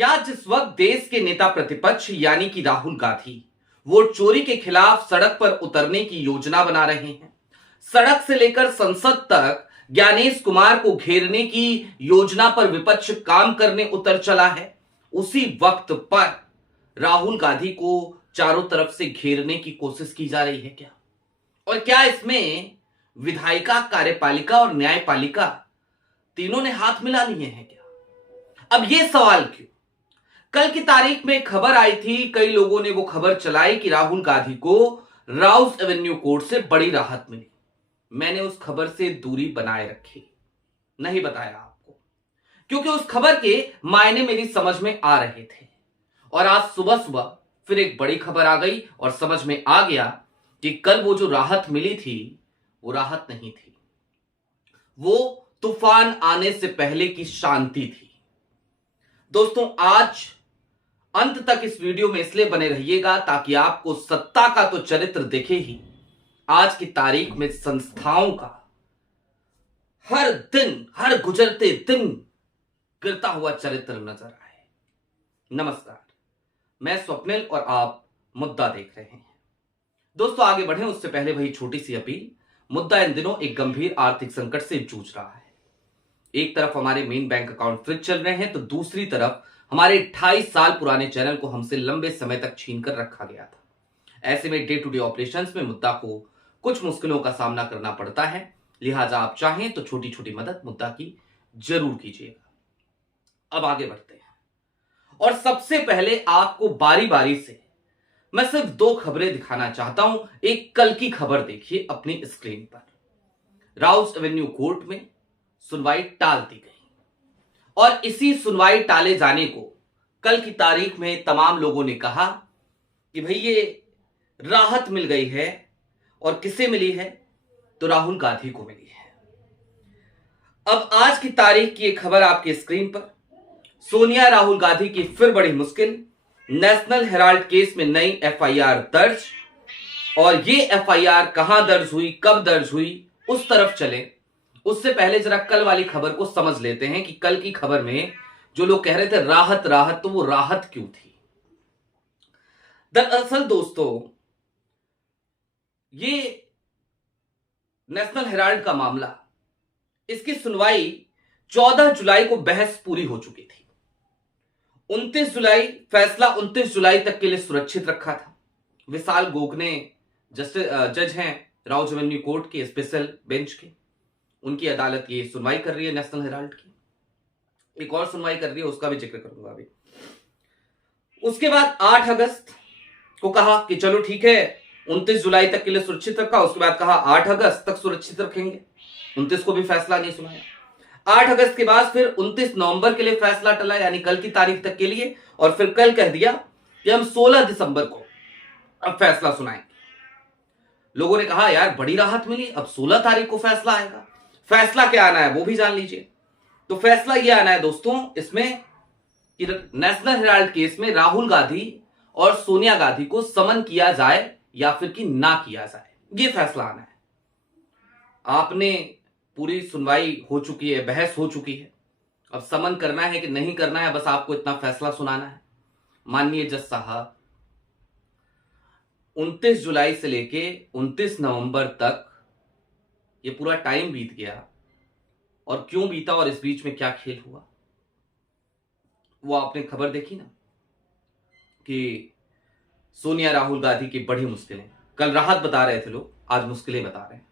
क्या जिस वक्त देश के नेता प्रतिपक्ष यानी कि राहुल गांधी वोट चोरी के खिलाफ सड़क पर उतरने की योजना बना रहे हैं, सड़क से लेकर संसद तक ज्ञानेश कुमार को घेरने की योजना पर विपक्ष काम करने उतर चला है, उसी वक्त पर राहुल गांधी को चारों तरफ से घेरने की कोशिश की जा रही है क्या? और क्या इसमें विधायिका, कार्यपालिका और न्यायपालिका तीनों ने हाथ मिला लिए हैं क्या? अब यह सवाल क्यों? कल की तारीख में खबर आई थी, कई लोगों ने वो खबर चलाई कि राहुल गांधी को राउस एवेन्यू कोर्ट से बड़ी राहत मिली। मैंने उस खबर से दूरी बनाए रखी, नहीं बताया आपको, क्योंकि उस खबर के मायने मेरी समझ में आ रहे थे। और आज सुबह सुबह फिर एक बड़ी खबर आ गई और समझ में आ गया कि कल वो जो राहत मिली थी वो राहत नहीं थी, वो तूफान आने से पहले की शांति थी। दोस्तों, आज अंत तक इस वीडियो में इसलिए बने रहिएगा ताकि आपको सत्ता का तो चरित्र दिखे ही, आज की तारीख में संस्थाओं का हर दिन, हर गुजरते दिन गिरता हुआ चरित्र नजर आए। नमस्कार, मैं स्वप्निल और आप मुद्दा देख रहे हैं। दोस्तों, आगे बढ़े उससे पहले वही छोटी सी अपील। मुद्दा इन दिनों एक गंभीर आर्थिक संकट से जूझ रहा है। एक तरफ हमारे मेन बैंक अकाउंट फ्रीज चल रहे हैं, तो दूसरी तरफ हमारे 28 साल पुराने चैनल को हमसे लंबे समय तक छीन कर रखा गया था। ऐसे में डे टू डे ऑपरेशंस में मुद्दा को कुछ मुश्किलों का सामना करना पड़ता है, लिहाजा आप चाहें तो छोटी छोटी मदद मुद्दा की जरूर कीजिएगा। अब आगे बढ़ते हैं और सबसे पहले आपको बारी बारी से मैं सिर्फ दो खबरें दिखाना चाहता हूं। एक कल की खबर देखिए अपनी स्क्रीन पर। राउस एवेन्यू कोर्ट में सुनवाई टाल दी गई और इसी सुनवाई टाले जाने को कल की तारीख में तमाम लोगों ने कहा कि भाई ये राहत मिल गई है। और किसे मिली है? तो राहुल गांधी को मिली है। अब आज की तारीख की एक खबर आपकी स्क्रीन पर। सोनिया राहुल गांधी की फिर बड़ी मुश्किल। नेशनल हेराल्ड केस में नई एफआईआर दर्ज। और ये एफआईआर कहां दर्ज हुई, कब दर्ज हुई, उस तरफ चले उससे पहले जरा कल वाली खबर को समझ लेते हैं कि कल की खबर में जो लोग कह रहे थे राहत राहत, तो वो राहत क्यों थी। दरअसल दोस्तों, ये नेशनल हेराल्ड का मामला, इसकी सुनवाई 14 जुलाई को बहस पूरी हो चुकी थी। 29 जुलाई फैसला 29 जुलाई तक के लिए सुरक्षित रखा था। विशाल गोगने जज हैं राउस एवेन्यू कोर्ट के स्पेशल बेंच के, उनकी अदालत ये सुनवाई कर रही है नेशनल हेराल्ड की। एक और सुनवाई कर रही है, उसका भी जिक्र करूंगा अभी। उसके बाद 8 अगस्त को कहा कि चलो ठीक है, 29 जुलाई तक के लिए सुरक्षित रखा। उसके बाद कहा 8 अगस्त तक सुरक्षित रखेंगे। 29 को भी फैसला नहीं सुनाया। 8 अगस्त के बाद फिर 29 नवंबर के लिए फैसला टला, यानी कल की तारीख तक के लिए। और फिर कल कह दिया कि हम 16 दिसंबर को अब फैसला सुनाएंगे। लोगों ने कहा यार बड़ी राहत मिली, अब 16 तारीख को फैसला आएगा। फैसला क्या आना है वो भी जान लीजिए। तो फैसला ये आना है दोस्तों इसमें कि नेशनल हेराल्ड केस में राहुल गांधी और सोनिया गांधी को समन किया जाए या फिर कि ना किया जाए, ये फैसला आना है। आपने पूरी सुनवाई हो चुकी है, बहस हो चुकी है। अब समन करना है कि नहीं करना है, बस आपको इतना फैसला सुनाना है। माननीय जज साहब, 29 जुलाई से लेके 29 नवंबर तक ये पूरा टाइम बीत गया, और क्यों बीता और इस बीच में क्या खेल हुआ वो आपने खबर देखी ना, कि सोनिया राहुल गांधी की बड़ी मुश्किलें। कल राहत बता रहे थे लोग, आज मुश्किलें बता रहे हैं।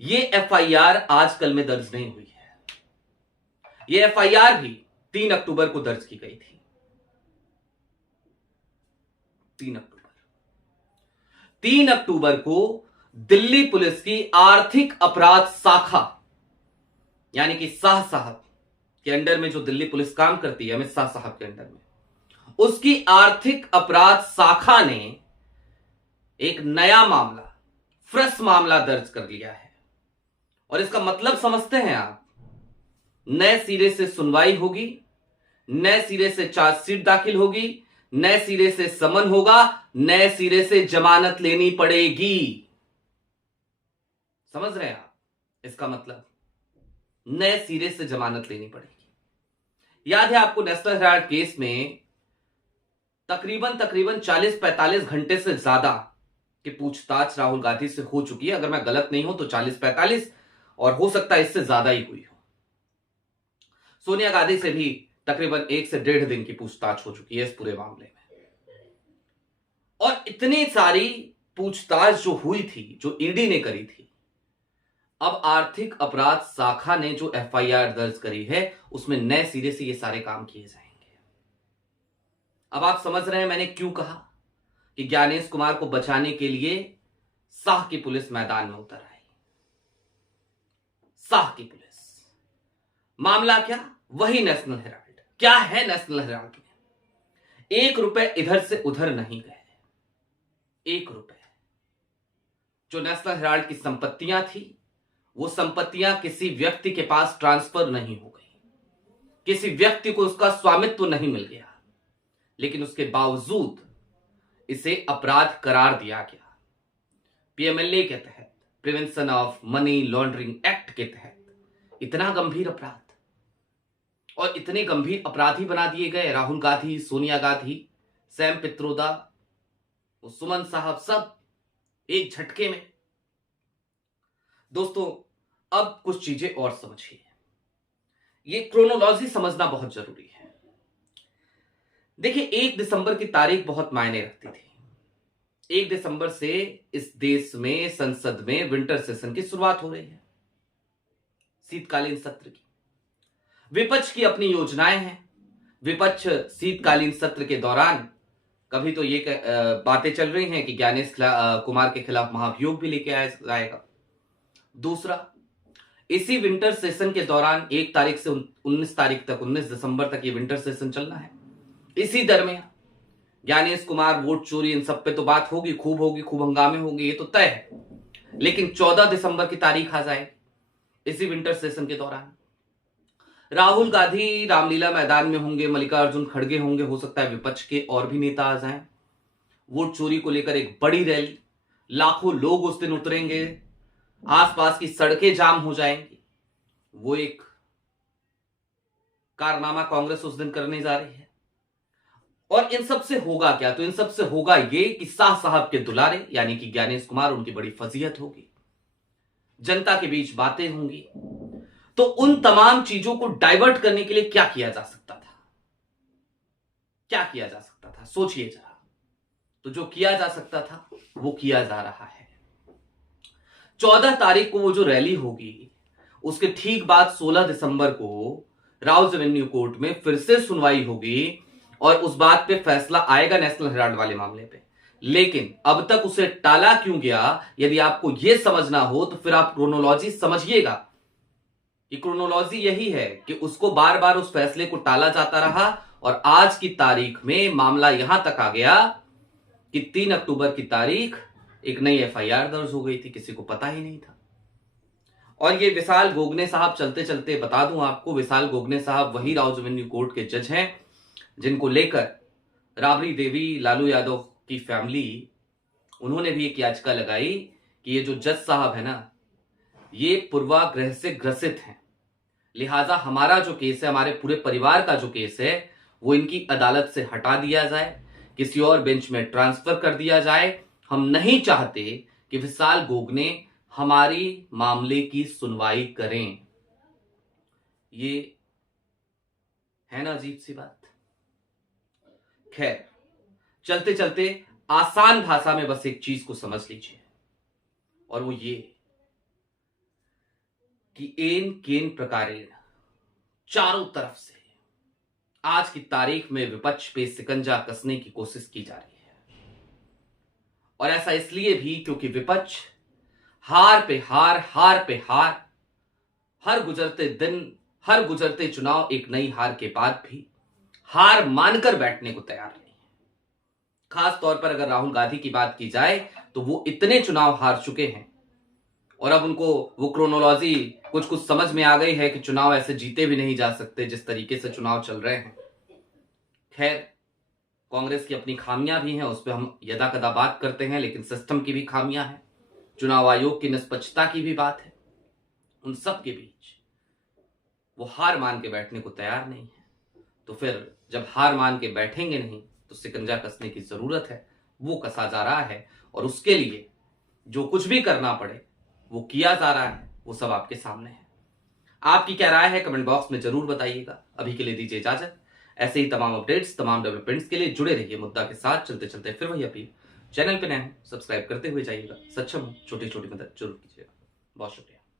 ये एफआईआर आज कल में दर्ज नहीं हुई है। ये एफआईआर भी 3 अक्टूबर को दर्ज की गई थी। 3 अक्टूबर को दिल्ली पुलिस की आर्थिक अपराध शाखा, यानी कि शाह साहब के अंडर में जो दिल्ली पुलिस काम करती है, अमित शाह साहब के अंडर में, उसकी आर्थिक अपराध शाखा ने एक नया मामला, फ्रेश मामला दर्ज कर लिया है। और इसका मतलब समझते हैं आप? नए सिरे से सुनवाई होगी, नए सिरे से चार्जशीट दाखिल होगी, नए सिरे से समन होगा, नए सिरे से जमानत लेनी पड़ेगी। समझ रहे हैं आप इसका मतलब? नए सिरे से जमानत लेनी पड़ेगी। याद है आपको नेशनल हेराल्ड केस में तकरीबन 40-45 घंटे से ज्यादा की पूछताछ राहुल गांधी से हो चुकी है। अगर मैं गलत नहीं हूं तो 40-45, और हो सकता है इससे ज्यादा ही हुई हो। सोनिया गांधी से भी तकरीबन 1 से 1.5 दिन की पूछताछ हो चुकी है इस पूरे मामले में। और इतनी सारी पूछताछ जो हुई थी, जो ईडी ने करी थी, अब आर्थिक अपराध शाखा ने जो एफआईआर दर्ज करी है उसमें नए सिरे से ये सारे काम किए जाएंगे। अब आप समझ रहे हैं मैंने क्यों कहा कि ज्ञानेश कुमार को बचाने के लिए शाह की पुलिस मैदान में उतर आई। शाह की पुलिस, मामला क्या? वही नेशनल हेराल्ड। क्या है नेशनल हेराल्ड में? 1 रुपए इधर से उधर नहीं गए। 1 रुपए जो नेशनल हेराल्ड की संपत्तियां थी, वो संपत्तियां किसी व्यक्ति के पास ट्रांसफर नहीं हो गई, किसी व्यक्ति को उसका स्वामित्व नहीं मिल गया, लेकिन उसके बावजूद इसे अपराध करार दिया गया। पीएमएलए के तहत, prevention of money laundering act के तहत इतना गंभीर अपराध, और इतने गंभीर अपराधी बना दिए गए राहुल गांधी, सोनिया गांधी, सैम पित्रोदा, सुमन साहब, सब एक झटके में। दोस्तों अब कुछ चीजें और समझिए, ये क्रोनोलॉजी समझना बहुत जरूरी है। देखिए 1 दिसंबर की तारीख बहुत मायने रखती थी। 1 दिसंबर से इस देश में संसद में विंटर सेशन की शुरुआत हो रही है, शीतकालीन सत्र की। विपक्ष की अपनी योजनाएं हैं। विपक्ष शीतकालीन सत्र के दौरान कभी तो ये बातें चल रही हैं कि ज्ञानेश कुमार के खिलाफ महाभियोग भी लेके आया जाएगा। दूसरा, इसी विंटर सेशन के दौरान 1 तारीख से 19 तारीख तक, 19 दिसंबर तक ये विंटर सेशन चलना है। इसी दरमियान ज्ञानेश कुमार, वोट चोरी, इन सब पे तो बात होगी, खूब हंगामे होंगे, ये तो तय है। लेकिन 14 दिसंबर की तारीख आ जाए इसी विंटर सेशन के दौरान, राहुल गांधी रामलीला मैदान में होंगे, मल्लिकार्जुन खड़गे होंगे, हो सकता है विपक्ष के और भी नेता आ जाएं। वोट चोरी को लेकर एक बड़ी रैली, लाखों लोग उस दिन उतरेंगे, आसपास की सड़कें जाम हो जाएंगी। वो एक कारनामा कांग्रेस उस दिन करने जा रही है। और इन सब से होगा क्या? तो इन सब से होगा ये कि शाह साहब के दुलारे यानी कि ज्ञानेश कुमार, उनकी बड़ी फजीहत होगी, जनता के बीच बातें होंगी। तो उन तमाम चीजों को डाइवर्ट करने के लिए क्या किया जा सकता था? क्या किया जा सकता था? सोचिए जरा। तो जो किया जा सकता था वो किया जा रहा है। 14 तारीख को वो जो रैली होगी, उसके ठीक बाद 16 दिसंबर को राउज एवेन्यू कोर्ट में फिर से सुनवाई होगी और उस बात पे फैसला आएगा नेशनल हेराल्ड वाले मामले पे। लेकिन अब तक उसे टाला क्यों गया? यदि आपको यह समझना हो तो फिर आप क्रोनोलॉजी समझिएगा। कि क्रोनोलॉजी यही है कि उसको बार बार उस फैसले को टाला जाता रहा और आज की तारीख में मामला यहां तक आ गया कि 3 अक्टूबर की तारीख एक नई एफआईआर दर्ज हो गई थी, किसी को पता ही नहीं था। और ये विशाल गोगने साहब, चलते चलते बता दूं आपको, विशाल गोगने साहब वही राउज एवेन्यू कोर्ट के जज हैं जिनको लेकर राबड़ी देवी, लालू यादव की फैमिली, उन्होंने भी एक याचिका लगाई कि ये जो जज साहब है ना, ये पूर्वाग्रह से ग्रसित हैं, लिहाजा हमारा जो केस है, हमारे पूरे परिवार का जो केस है, वो इनकी अदालत से हटा दिया जाए, किसी और बेंच में ट्रांसफर कर दिया जाए। हम नहीं चाहते कि विशाल गोगने हमारी मामले की सुनवाई करें। ये है ना अजीब सी बात। खैर, चलते चलते आसान भाषा में बस एक चीज को समझ लीजिए, और वो ये कि एन केन प्रकारेण चारों तरफ से आज की तारीख में विपक्ष पे सिकंजा कसने की कोशिश की जा रही है। और ऐसा इसलिए भी क्योंकि विपक्ष हार पे हार, हार पे हार, हर गुजरते दिन, हर गुजरते चुनाव एक नई हार के बाद भी हार मानकर बैठने को तैयार नहीं है। खास तौर पर अगर राहुल गांधी की बात की जाए तो वो इतने चुनाव हार चुके हैं और अब उनको वो क्रोनोलॉजी कुछ समझ में आ गई है कि चुनाव ऐसे जीते भी नहीं जा सकते जिस तरीके से चुनाव चल रहे हैं। खैर, कांग्रेस की अपनी खामियां भी हैं, उस पर हम यदा कदा बात करते हैं, लेकिन सिस्टम की भी खामियां हैं, चुनाव आयोग की निष्पक्षता की भी बात है। उन सब के बीच वो हार मान के बैठने को तैयार नहीं है। तो फिर जब हार मान के बैठेंगे नहीं तो शिकंजा कसने की जरूरत है, वो कसा जा रहा है और उसके लिए जो कुछ भी करना पड़े वो किया जा रहा है। वो सब आपके सामने है। आपकी क्या राय है कमेंट बॉक्स में जरूर बताइएगा। अभी के लिए दीजिए इजाजत। ऐसे ही तमाम अपडेट्स, तमाम डेवलपमेंट्स के लिए जुड़े रहिए मुद्दा के साथ। चलते चलते फिर वही अपील, चैनल पे नए हो सब्सक्राइब करते हुए जाइएगा। सक्षम हो छोटी छोटी मदद जरूर कीजिएगा। बहुत शुक्रिया।